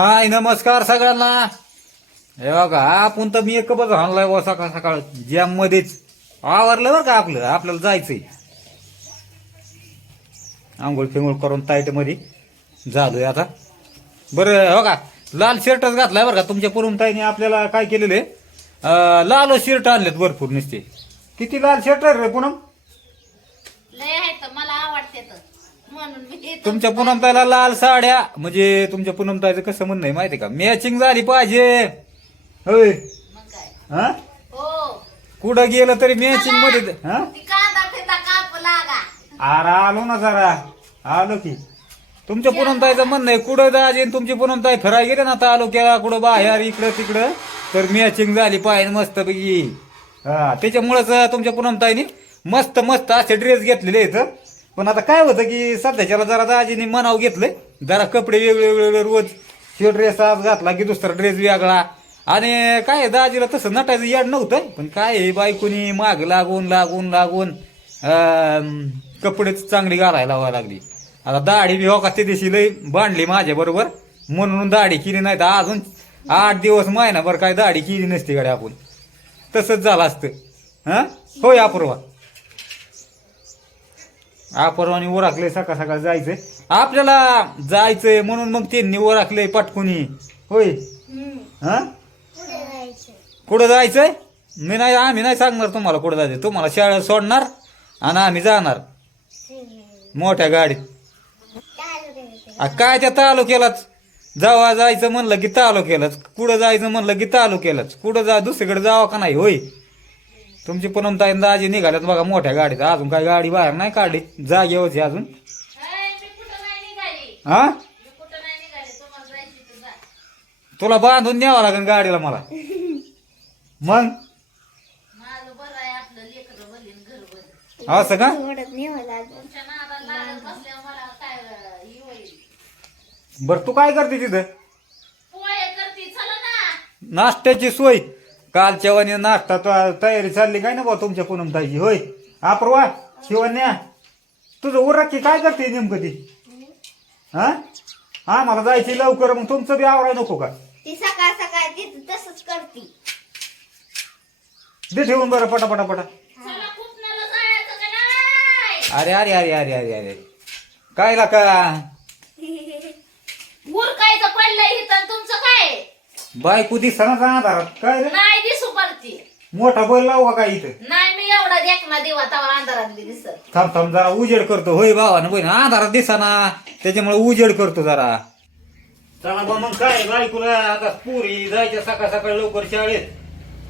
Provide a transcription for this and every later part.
हाय नमस्कार सगळ्यांना. हे बघा आपण तर मी एकच आणलाय व सकाळ सकाळ. जॅम मध्येच आवरलं बरं का आपलं आपल्याला जायचंय. आंघोळ फिंगोळ करून ताईटमध्ये झालोय आता. बरं हो का लाल शर्टच घातलाय बरं का तुमच्या पुरून ताईने आपल्याला काय केलेले लाल शर्ट आणलेत भरपूर नुसते. किती लाल शर्ट रे पूनम लय आहे तर मला आवडते तर म्हणून मी येतो. तुमच्या पूनमताईला लाल साड्या. म्हणजे तुमच्या पूनमताईचं कसं म्हणणं आहे माहिती का? मॅचिंग झाली पाहिजे. होय. मग काय? हा? हो. कुठं गेलं तरी मॅचिंगमध्ये हा? ती कांदा फिरता काप लागा. अरे आलो ना जरा. आलो की. तुमच्या पूनमताईचं म्हणणं आहे कुठं जायचे तुमची पूनमताई फिरायला गेले ना तालुक्याला कुठं बाहेर इकडं तिकडं तर मॅचिंग झाली पाहिजे मस्त पैकी हा त्याच्यामुळेच तुमच्या पूनमताईने मस्त मस्त असे ड्रेस घेतलेले आहेत पण आता काय होतं की सध्याच्याला जरा दाजीने मनाव घेतलंय. जरा कपडे वेगळे वेगळे रोज हे ड्रेस आज घातला की दुसरा ड्रेस वेगळा. आणि काय आहे, दाजीला तसं नटायचं याड नव्हतं पण काय आहे, बायकोनी माग लागून लागून लागून कपडेच चांगली घालायला व्हायला लागली. आता दाढी बी हो का ते दिवशी लई बांधली माझ्या बरोबर. म्हणून दाढी केली नाही तर अजून आठ दिवस महिनाभर काय दाढी केली नसती गाडी आपण. तसंच झालं असतं. हां? होय अपूर्वा. अपूर्वाने ओळखलंय सकाळ सकाळ जायचंय आपल्याला जायचंय म्हणून मग त्यांनी ओळखलंय पटकुनी. होय? हा? कुठं जायचंय? मी नाही आम्ही नाही सांगणार तुम्हाला कुठं जायचं तुम्हाला शाळा सोडणार आणि आम्ही जाणार. मोठ्या गाडीत. आ, काय त्या तालुक्यालाच? जावा जायचं म्हणलं की तालुक्यालाच. कुठं जायचं म्हणलं की तालुक्यालाच. कुठं जा दुसरीकडे जावं का नाही? होय? तुमची पुनमताई दाजी निघाल्यात बघा मोठ्या गाडीत. अजून काय गाडी बाहेर नाही काढली. जागेवरची अजून. ए, मी कुठं नाही निघाली. हा? मी कुठं नाही निघाली. तुम्हाला जायची तर जा. तुला बांधून न्यावं लागेल गाडीला मला. मग? असं का? ही बर तू काय करते तिथं? पोहे करते चला ना. नाश्त्याची सोय. कालच्या वाणी नाश्ता त- तयारी चालली काय ना बा तुमच्या पूनमताईची होय. अप्रवा शिवन्या तुझं उरकी काय करते नेमकं ती? हा? आम्हाला जायची लवकर मग तुमचं बी आवराय नको का? ती सकाळ सकाळ ती तसंच करती. दे ठेवून बरं पटा पटा. पटा चला खूपनाला जायचं का नाही? अरे अरे अरे अरे अरे अरे. काय ला का? उरकायचं पडलंय इथं तुमचं काय? बायको दिसना आधारात काय रे? नाही दिसू पडती. मोठा बैल लावा का इथं? नाही मी एवढा देखना देवा तवा अंधारातली दिसत. थांब थांब जरा उजेड करतो. होय भावानं बहिण अंधारात दिसाना त्याच्यामुळे उजेड करतो जरा. चला बा मग काय बायकोला आता पुरी जायच्या सकाळ सकाळ लवकर शाळेत.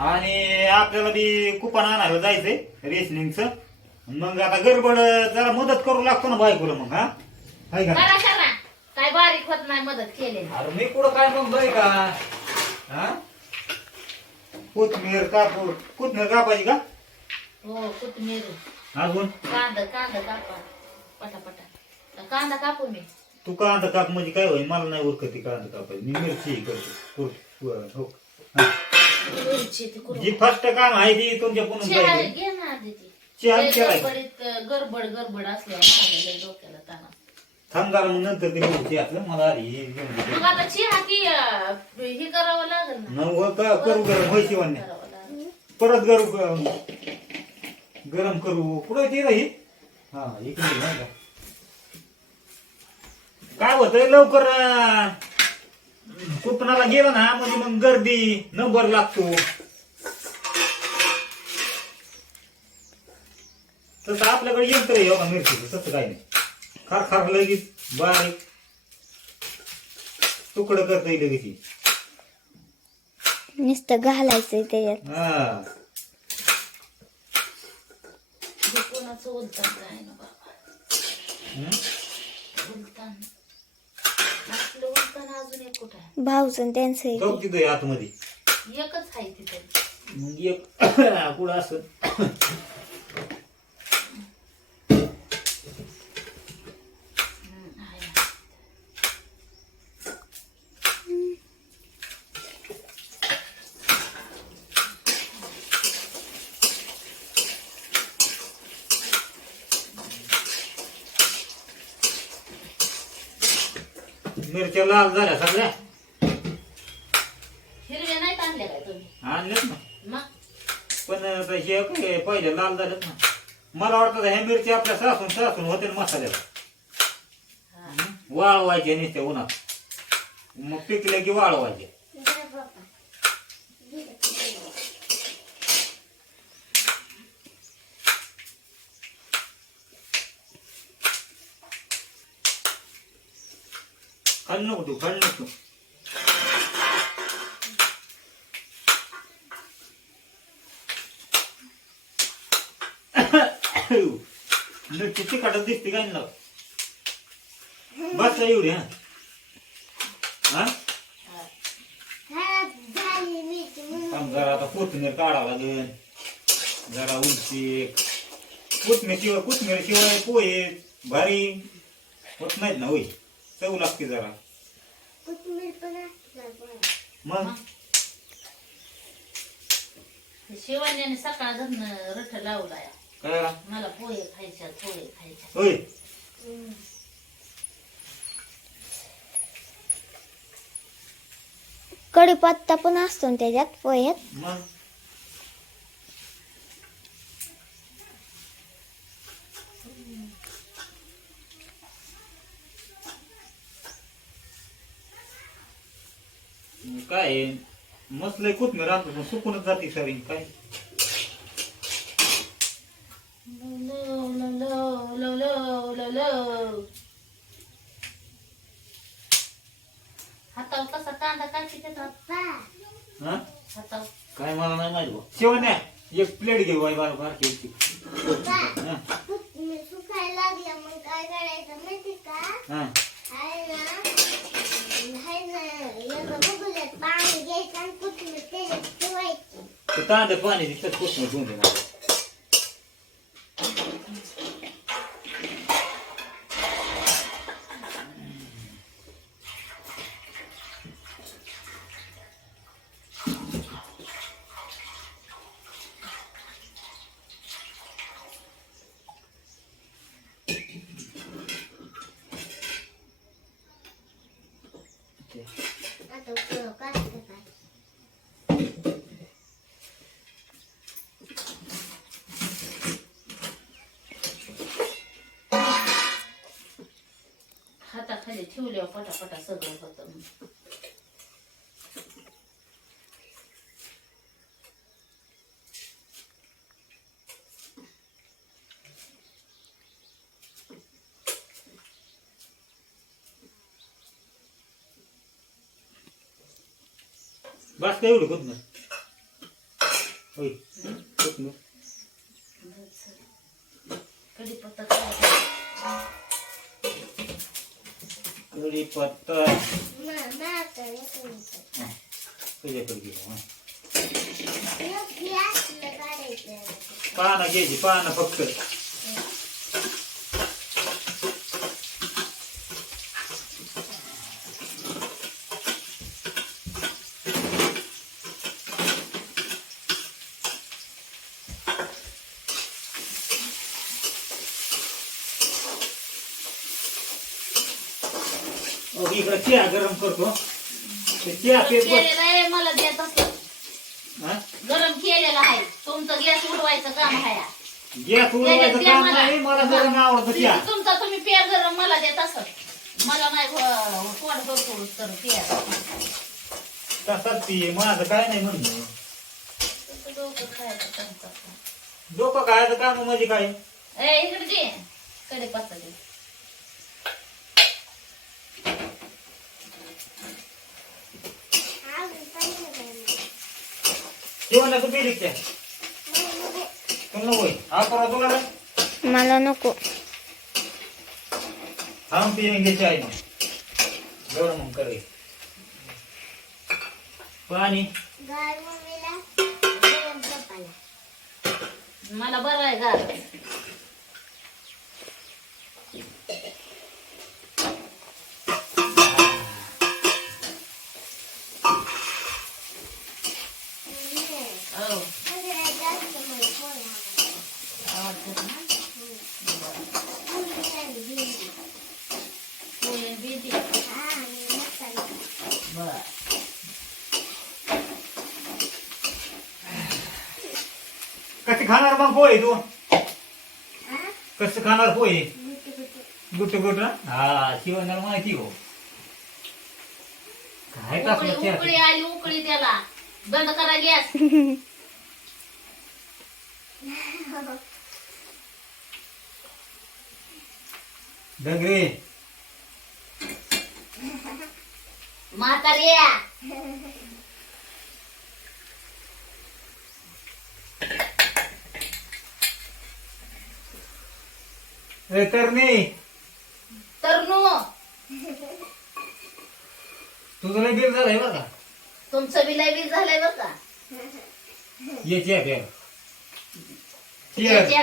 आणि आपल्याला बी कुपन आणायला जायचंय रेशनिंगचं मग आता गडबड जरा मदत करू लागतो ना बायकोला मग हा? हाय का? करा करा. काय बारीक होत नाही मदत केली अरे मी कुठं काय मग बाई का? हा? कोथमीर कापूर. कोथमीर कापायची का? हो कोथमीर. अजून? कांदा कांदा कापा. पटापटा. कांदा कापू मी तू कांदा काप म्हणजे काय होईल? मला नाही उरकत ती कांदा कापायची. मी मिरची करतो. कुर- हो. हा. मिरची ती कुरं. जी फर्स्ट काम आहे ती तुमच्या पुन्हा चहा पाहिजे घे ना आधी ती. चहा लय केलाय. गडबडीत गडबड गडबड असल्यावर माझ्या लय डोक्याला ताण थांब जरा मग नंतर ते आपलं मला आली हे घेऊन दे. मग आता चहा की अं, हे करावं लागेल ना. नऊ व क- करू गरम? करावं लागेल. परत गरम गरम करू. पुढे ते राही हा? इकडे नाही का? काय होतंय? लवकर अं, कुपनाला गेलं ना म्हणजे मग गर्दी नंबर लागतो. तसं आपल्याकडे यंत्र आहे हो का मिरचीचं? तसं काही नाही. खार खार लगेच बारीक तुकडं करता येईल लगेच. नुसतं घालायचंय त्याच्यात. हा. कोणाचं उलतान काय ना बाबा? हं? उलतान आपलं उलतान अजून एक कुठं आहे? भाऊचं त्यांचं आहे जाऊ तिथं आतमध्ये. एकच आहे तिथे. मग एक पुढं असं? लाल झाल्या सगळ्या. हिरव्या नाही काय तुम्ही? ना. पण हे पहिले लाल झाल्यात ना. मला वाटतं हे मिरची आपल्या सासून सासून होते ना मसाल्याला. हा. वाळवायचे उन्हात. मग पिकले की वाळवायचे. खाली नको तू खाली नको. मिरची तिखटच दिसते काय ना बस एवढी हा. हा? जरा आता कोथमीर काढावं लागेल. जरा उलची कोथमीर शिवाय कोथमीर शिवाय पोहे भारी होत नाहीत ना होय? चव लागते जरा. मग? शिवाजीने सकाळ धरण रठ लावलाय? मला पोहे खायच्या पोहे खायच्या. होय. कढीपत्ता पण असतो ना त्याच्यात पोह्यात? मग मग काय? मस्त लय कोथमीर आणतो सुकूनच जाते सारी काय. हातावर कसा कांदा काढते त्याचा हा हातावर काय मला नाही माहिती. शिवण्या एक प्लेट घे बाय बार बार घे हा सुकायला लागलं मग काय करायचं माहिती का हा आहे ना आहे ना एका बघूल्यात पाणी घ्यायचं आणि कोथिंबीर त्याच्यात ठेवायची ते तांदळ पाणी दिसत कोथमीर घेऊन दे मला आता उपयोग करायचं काय हाताखाली ठेवल्यावर पटापटा सगळं होतं. बस काय एवढं कोथमीर होय. होत ना कढीपत्ता मा- माकडं येतं इथं. हा, तुझ्याकडे गेलो मग इकडं चहा गरम करतो. ते बस. केलेलं आहे मला देत असं. हा? गरम केलेलं आहे. तुमचं गॅस उडवायचं काम आहे. गॅस उडवायचं काम. नाही मला गरम आवडतं तुमचा तुम्ही पेर गरम मला देत असत मला नाही व- कोण करतो तर पेर तसाच ती माझं काय नाही म्हणणं तुमचं डोकं खायचं काम करतो. डोकं खायचं काम म्हणजे काय? ए इकडे दे. कडे पत्ता दे अजून पाहिजे नाही मला. जेवणाचं पेली त्या? तुला नको हा करा तुला मला नको. हम पियेंगे चाय ना. गरम हम करे पाणी. मला बरं आहे गार हो जास्त मला पोहे आवडतात ना आवडतात. पोहे बेदी हा, आणि मसाला. बर कशी खाणार मग पोहे तू हा? कसं खाणार गुट्टी. गुट गुट हा शिवण्याला माहिती हो. काय उकळी उकळी? आली उकळी त्याला. बंद करा गॅस. डगरे म्हाताऱ्या. ए, तर नाही तरनू तुझं लय बिल झालंय बरं का? तुमचं बिल बिल झालंय बरं का? ये च्या प्यायला. याच्या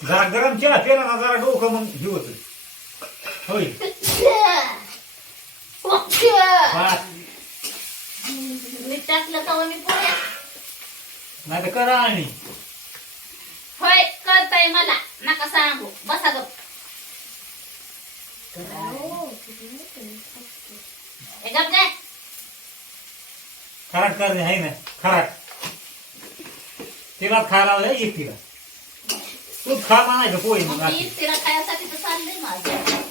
जरा गरम ना जरा डोकं मग हे होत होय. पाच मी टाकलं का मी पोळ्या नाही तर करा आणि. होय कळतंय मला. नका सांगू. बसा गप. हो. हे गप काय खराट करणे आहे ना खराट. तिला खा लावलं एक तिला तू खा म्हणायचं पोहे मग मी. तिला खायसाठी तर चाललंय माझं.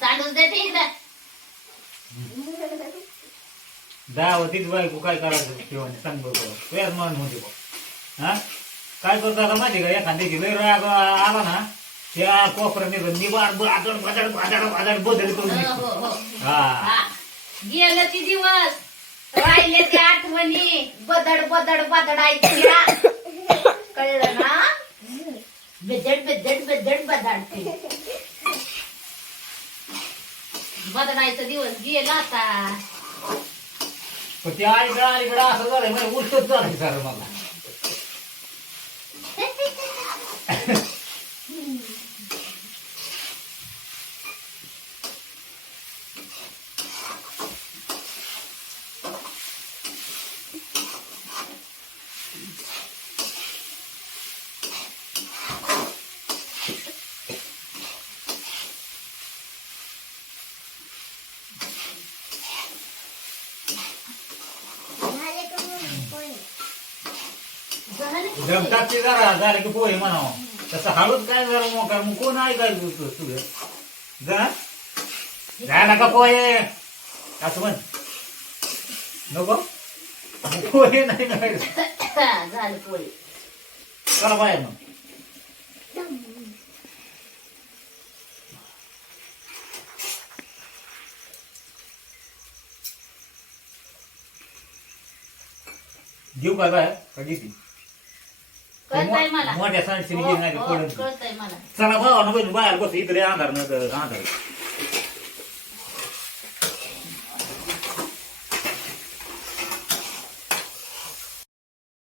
तांदूळ देते इकडं बायको काय करायचं तेव्हा सांग बरोबर तुझ्याच मन होते बघ. हा? काय करतो आता माहिती का? एखाद्याची लय राग आला ना त्या कोपऱ्याने निबार बादड बादड बादड बादड बदल करून हो निघतो. हो हो. हा. गेलं ती दिवस. राहिले त्या आठवणी. बदड बदड बदडायच्या कळलं ना? बेदड बेदड बेदड बदडते बदलायचा दिवस गेला आता. पण ते आईकडं अलीकडे असं झालं म्हणजे उलटच झालं सर मला. झालं की जम टाकते जरा झालं की पोहे म्हणावं. तसं हळूच काय जरा मोकार मग कोण ऐकायचं तुझं तुझं? जा झाला का पोहे. असं म्हण. नको? पोहे नाही नाही झालं पोळी चला बाहेर मग. घेऊ का बाहेर? का घेते? कळतंय मला. मोठ्या हो, हो, पडून कळतंय मला. चला भावानं बहिण बाहेर बस इकडे अंधार न अंधार.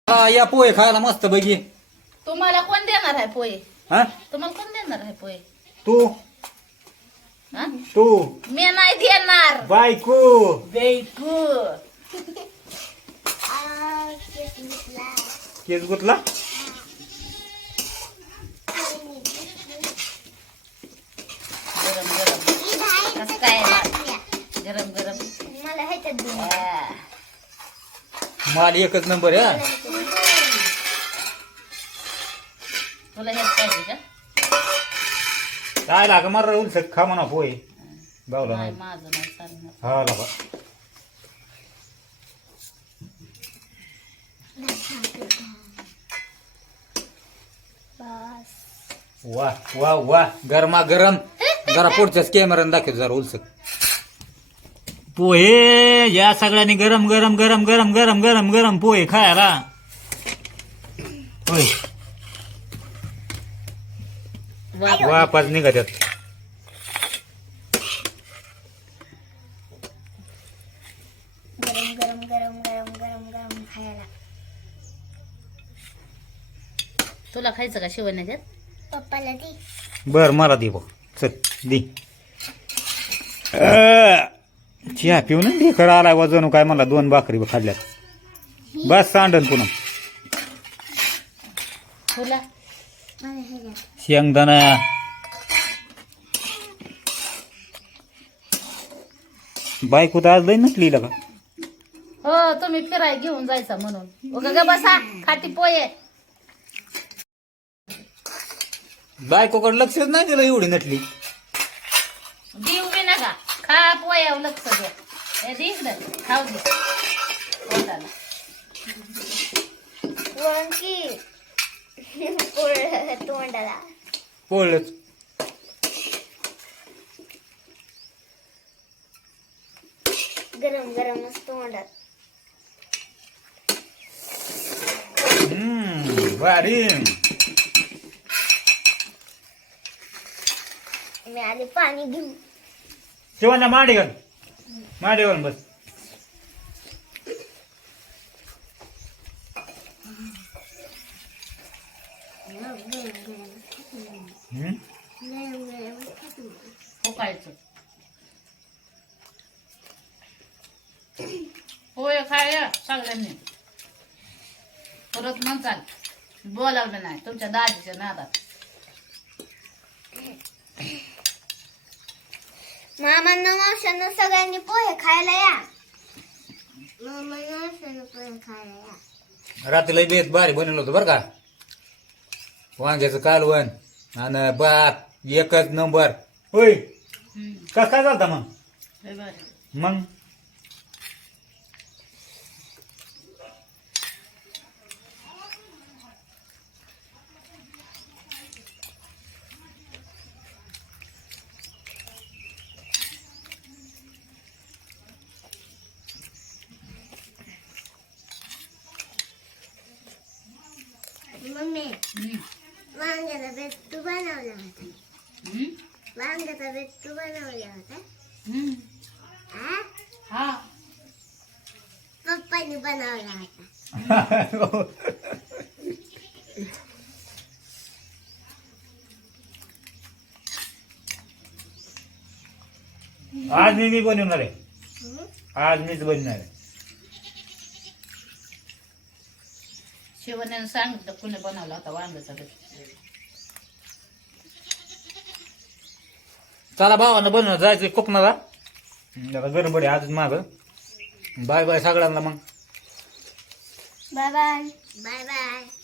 हा या पोहे खायला मस्त पैकी. तुम्हाला कोण देणार आहे पोहे? हा? तुम्हाला कोण देणार आहे पोहे? तू? हा? तू? मी नाही देणार. बायको. बेकू. केस गुतला गरम गरम ही बाई कसं काय टाकल्या. गरम गरम. मला ह्याच्यात एकच नंबर आहे हा. तुला हेच पाहिजे का? काय लाग मार खा म्हणा पोहे बावला नाही नाही. माझं नाही चालणार. हा लागा. बस. वा वा वा. गरमा गरम. जरा पुढच्याच कॅमेराने दाखव जरा उलसक पोहे या सगळ्यांनी गरम गरम गरम गरम गरम गरम गरम पोहे खायला. होय वा वापस निघत्यात गरम गरम गरम गरम गरम गरम खायला. तुला खायचं का शिवण्याच्यात? पप्पाला ती बर मला दे बघ. चल दे चहा पिऊन दे खरं आलाय वजन काय मला दोन भाकरी खाल्ल्यात. बस सांडन पुन्हा. शेंगदाणा. बायको तर आज लई नसली का? हो तुम्ही फिराय घेऊन जायचा म्हणून. बसा खाटी पोये बायकोकडे लक्षच नाही दिलं एवढी नटली. देऊ बी नका. खा पोयावर लक्ष द्या. हे दे इकडं. खाऊ दे. पोटाला. वळण की पोळं तोंडाला. पोळच. गरम गरमच तोंडात. हम्म भारी मी आले पाणी घेऊन. शिवांना मांडी घाल. मांडीवर बस. हम्म? फुकायचं पोहे खाय सगळ्यांनी. परत म्हणचाल बोलावलं नाही तुमच्या दाजीच्या नादात. मामांना मावशांना सगळ्यांनी पोहे खायला या. मामांना मावशांना पोहे खायला या. रात्रीला बेत भारी बनवलं होतं बरं का. वांग्याचं कालवण आणि भात एकच नंबर. होय. हम्म. का काय चालता मग बरं. मग मम्मी हम्म. वांग्याचा बेत तू बनवला होता हम्म. वांग्याचा बेत तू बनवला होता हम्म. आ हा पप्पानी बनवला होता आज मी मी बनवणार आहे. आज मीच बनवणार आहे शिवण्यानं सांगितलं कुणी बनवला होता वांग्याचा. चला भावानं बनवून जायचं कोकणाला जरा गडबड आहे आज माग बाय बाय सगळ्यांना मग 拜拜。拜拜。